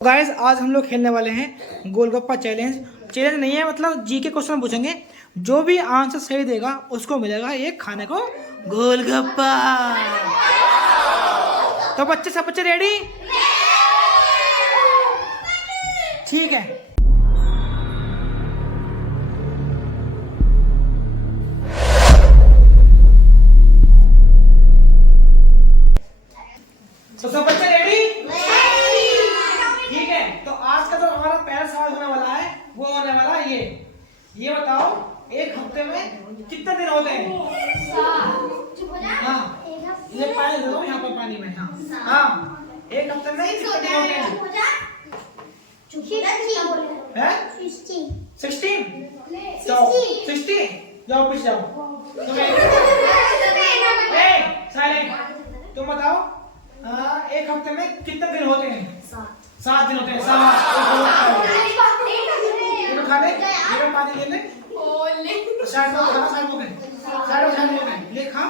Guys आज हम लोग खेलने वाले हैं गोलगप्पा चैलेंज नहीं है, मतलब जी के क्वेश्चन पूछेंगे। जो भी आंसर सही देगा उसको मिलेगा एक खाने को गोलगप्पा। तो बच्चे सब बच्चे रेडी? ठीक है। तो सब बच्चे रेडी? ठीक है। तो आज का जो हमारा पहला सवाल होने वाला है वो होने वाला है ये बताओ एक हफ्ते में कितने दिन होते हैं? हाँ, ये पानी दे दो यहाँ पर पानी में। हाँ, एक हफ्ते में कितने दिन होते हैं? 16। जाओ पूछ जाओ। साइलेंट। तुम बताओ एक हफ्ते में कितने दिन होते हैं? 7 दिन होते हैं। 7 खा ले, मेरा पानी ले ले। साइड में खा, साइड में ले खा।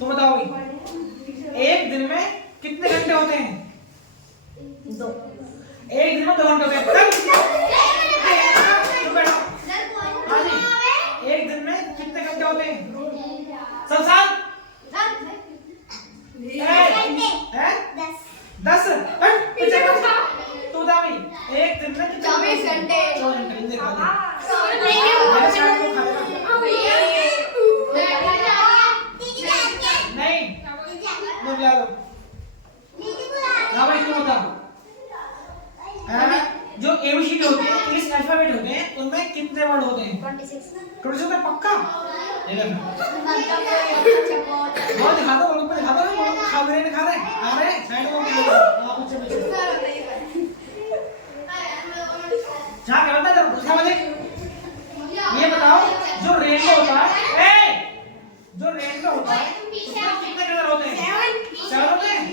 तो बताओ एक दिन में कितने घंटे होते हैं? 2। एक दिन में 2 घंटे होते हैं। एक दिन में कितने घंटे होते हैं? सब साथ 10। तू दावी एक दिन में कितने 24 घंटे? 24 घंटे खा नहीं मिला लो। हाँ भाई तू बता, जो एबीसीडी होती है, इंग्लिश अल्फाबेट होते हैं, उनमें कितने वर्ड होते हैं? 26 में पक्का? बहुत दिखा दो, लोग दिखा दो, लोग खा रहे आ रहे साइड में क्या बता दो उसका मतलब। ये बताओ जो रेनबो होता है, जो रेनबो होता है उसमें कितने कलर होते हैं? 7 होते हैं।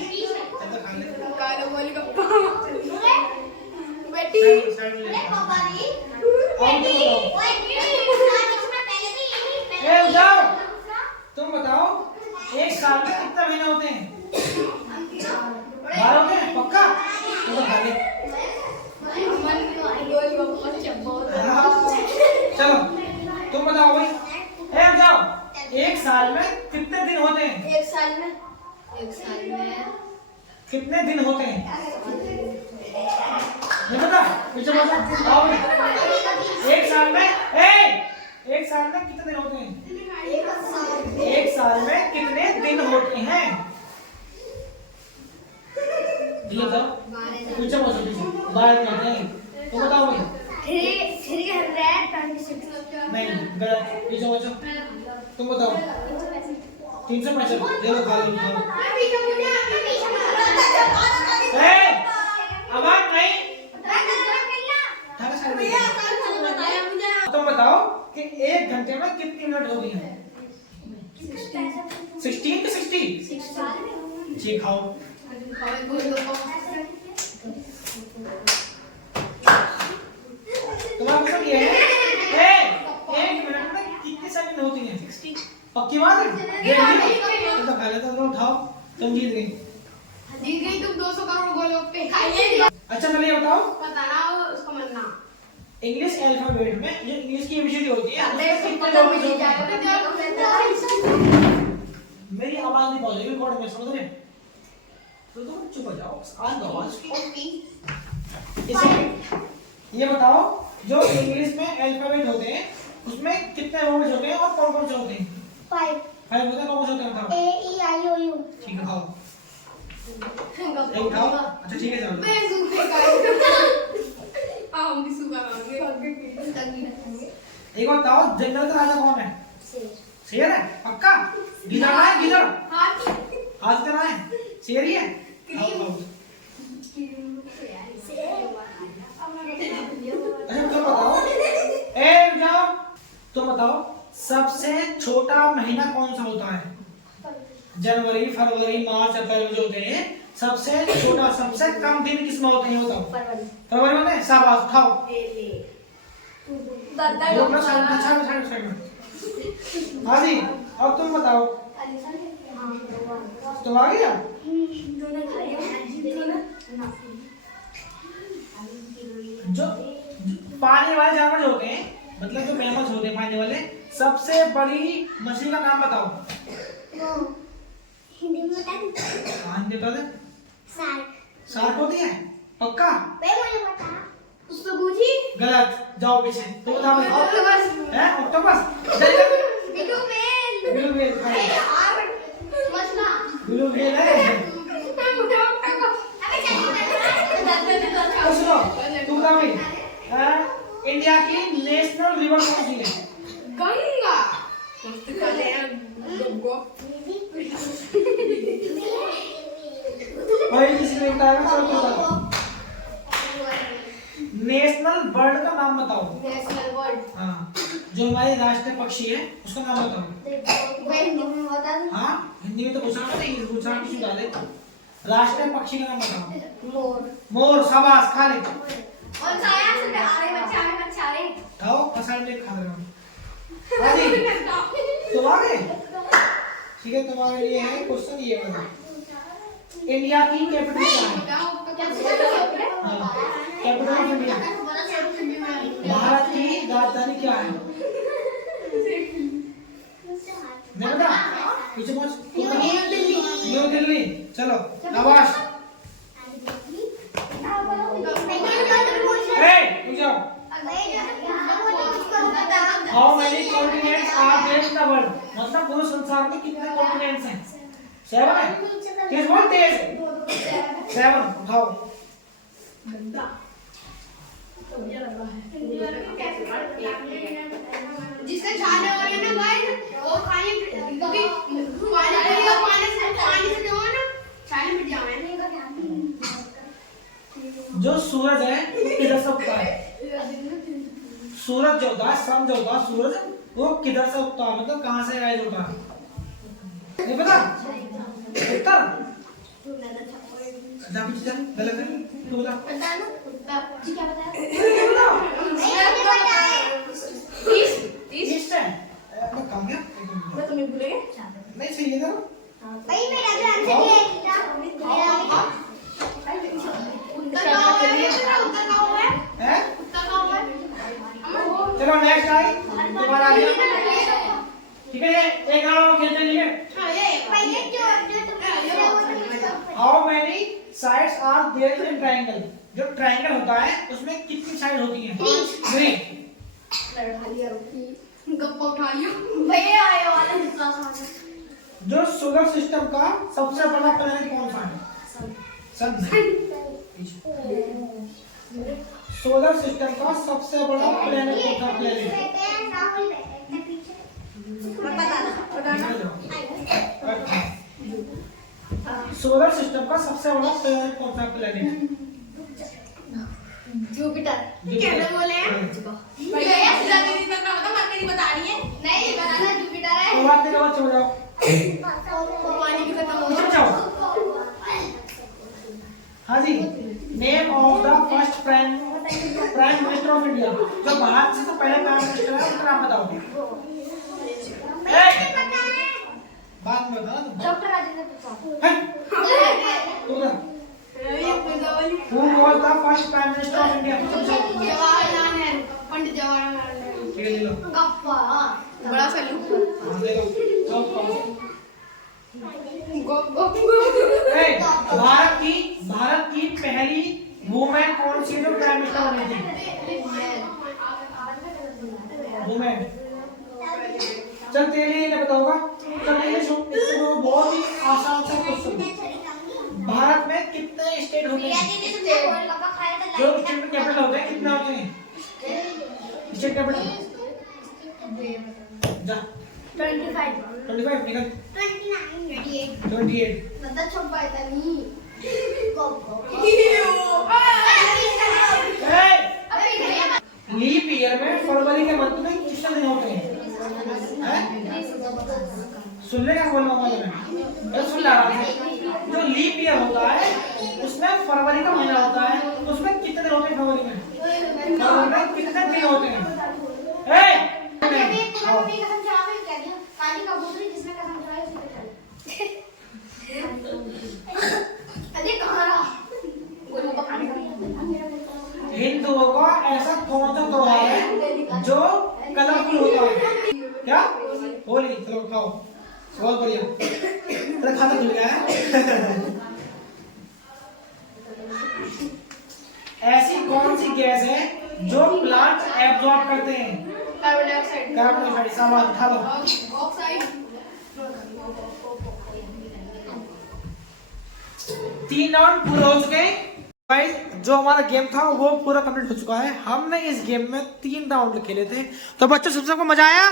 चलो खा ले कालो गोलगप्पा बेटी। जाओ तुम बताओ एक साल में कितने महीने होते हैं? 12 होते हैं पक्का? तो खा ले। चलो तुम बताओ भाई, जाओ एक साल में कितने दिन होते हैं? एक साल में कितने दिन होते हैं? नहीं पता? पीछे बताओ। एक साल में कितने दिन होते हैं? एक साल में कितने दिन होते हैं? ये बताओ। पीछे बताओ। 12 होते हैं। तो बताओ भाई। 326 नहीं गलत। पीछे बताओ। तुम बताओ। 365। ले लो खा लो। आवाज नहीं। तुम बताओ कि एक घंटे में कितनी मिनट होती है? 16 to 60। जी खाओ। तुम्हारा मतलब ये है एक मिनट में कितनी सेकंड होती है? 60। पक्की बात है? तो खा लेता तो उठाओ, तुम जीत गई। तुम 200 करोड़ गोलगप्पे खाइए। अच्छा पहले ये बताओ, बताना उसको मरना। इंग्लिश अल्फाबेट में जो इंग्लिश की एबीसीडी होती है, मेरी आवाज नहीं पहुंचेगी रिकॉर्ड में, समझ रहे? तो तुम चुप हो जाओ, आज आवाज ये बताओ जो इंग्लिश में अल्फाबेट होते हैं उसमें कितने वर्ड्स होते हैं और कौन कौन से होते हैं? 5 होते हैं। कौन कौन से होते हैं बताओ? A E I O U। ठीक है खाओ। एक उठाओ। अच्छा ठीक है चलो। मैं सूखे खाऊंगा। हम भी सूखा खाएंगे। एक बात बताओ जंगल का राजा कौन है? शेर है पक्का? गिदड़ है? गिदड़ हाथ का है? शेर ही है? अच्छा तुम बताओ सबसे छोटा महीना कौन सा होता है? जनवरी, फरवरी, मार्च, अप्रैल जो होते हैं, सबसे छोटा सबसे कम दिन किसमें होते हैं? बताओ। फरवरी में होते हैं। शाबाश उठाओ। हाँ जी अब तुम बताओ तुम आ गया? जो पानी वाले जानवर जो होते हैं, मतलब जो मैमल्स होते हैं पानी वाले, सबसे बड़ी मछली का नाम बताओ। हिंदी में बता दो। हाँ हिंदी बता दे। शार्क। शार्क होती है? पक्का? मुझे बता। उससे पूछी गलत, जाओ पीछे। तुम बताओ भाई। ऑक्टोपस हैं? ऑक्टोपस? बिलू मेल ब्लू व्हेल। यार मछला ब्लू व्हेल है। अबे चल। और सुनो, तुम बताओ भाई। इंडिया की नेशनल रिवर कौन सी है? गंगा पुस्तकालय है गंगा भाई किसी ने बताया चलो तुम बताओ। नेशनल बर्ड का नाम बताओ। नेशनल वर्ड हाँ, जो हमारे राष्ट्रीय पक्षी है उसका नाम बताओ। हिंदी में बता दो हाँ, हिंदी में तो पूछा ना, इंग्लिश पूछा कुछ डाले। राष्ट्रीय पक्षी का नाम बताओ। मोर मोर। शाबाश, खा ले। और साया से आ रहे बच्चे आ रहे खाओ, पसंद ले खा रहे हो। हाँ जी, तुम आ गए? ठीक है, तुम्हारे लिए है क्वेश्चन ये वाला। इंडिया की कैपिटल क्या है? हाँ, कैपिटल ऑफ इंडिया। भारत की राजधानी क्या है? नहीं पता? पीछे पहुंच। न्यू दिल्ली न्यू दिल्ली। चलो, आवाज। ए, जाओ। How many continents are there in the world? मतलब पूरे संसार में कितने कॉन्टिनेंट्स हैं? 7 है। किस बोलते हैं? 7। उठाओ। जिसका छाले हो रहे ना भाई वो खाली क्योंकि पानी से जो है ना छाले मिट जावे जो सूरज है वो किधर से उगता है? सूरज जो होता है, सन जो होता है, सूरज वो किधर से उगता है, मतलब कहाँ से राइज होता है? नहीं पता? उत्तर? जा पीछे जा, गलत है। तू बता। क्या बताया ईस्ट है। मैं कम गया? मैं तुम्हें भूलेंगे नहीं, सही है ना? भाई मेरा भी आंसर ये है। उत्तर कहाँ हुआ है हैं? उत्तर कहाँ हुआ है चलो नेक्स्ट आई तुम्हारा आ गया। ठीक है, एक राउंड खेलते हैं। हाँ ये पहले जो तुम how many sides are there in triangle? जो ट्रायंगल होता है उसमें कितनी साइड होती हैं? 3। लड़का लिया रोटी गप्पा उठा लियो भैया आए वाला हिस्सा खाना। जो सोलर सिस्टम का सबसे बड़ा प्लैनेट कौन सा है? सन। सोलर सिस्टम का सबसे बड़ा प्लैनेट कौन सा प्लैनेट? सोलर सिस्टम का सबसे बड़ा प्लैनेट कौन सा प्लैनेट? जुपिटर क्या बोले हैं भैया ये सीधा दीदी तक ना बता मत नहीं बता रही है नहीं बताना जुपिटर है तो बात नहीं बच्चे हो जाओ। पानी भी खत्म हो उठ जाओ। हाँ जी, name of the first prime minister of India. जो भारत से तो पहले प्राइम मिनिस्टर है उसका नाम बताओ। बात में बताना तुम। डॉक्टर राजेंद्र प्रसाद। हैं? तू बता। Who was the first prime minister of India? Jawaharlal Nehru Pandit Jawaharlal Nehru ठीक है, ले लो। गप्पा बड़ा सैल्यूट हाँ, ले लो। जाओ, खाओ। गप गप ए, भारत की पहली वुमेन कौन सी है जो प्राइम मिनिस्टर बनी थी? वुमेन। चल तेरे लिए नहीं बताऊंगा। चल ये सुन, इसको बहुत ही आसान सा क्वेश्चन। भारत में कितने स्टेट होते हैं? जो स्टेट कैपिटल होते हैं कितने होते हैं? स्टेट कैपिटल जा 25 निकल 28 बता छप्पा था नहीं लीप ईयर में फरवरी के मंथ में कितने दिन होते हैं? सुन ले क्या बोल रहा हूँ मैं, सुन रहा हूँ। जो लीप ईयर होता है उसमें फरवरी का महीना होता है, उसमें कितने दिन होते हैं? फरवरी में कितने दिन होते हैं? धातुओं का ऐसा कौन सा त्योहार है जो कलरफुल होता है? क्या? होली। चलो खाओ, बहुत बढ़िया। अरे खाता खुल गया है। ऐसी कौन सी गैस है जो प्लांट एब्जॉर्ब करते हैं? Carbon dioxide. Carbon dioxide. सामान उठा लो। ऑक्साइड। 3 राउंड पूरे हो चुके हैं भाई। जो हमारा गेम था वो पूरा कंप्लीट हो चुका है। हमने इस गेम में 3 राउंड खेले थे। तो बच्चों सबको मजा आया?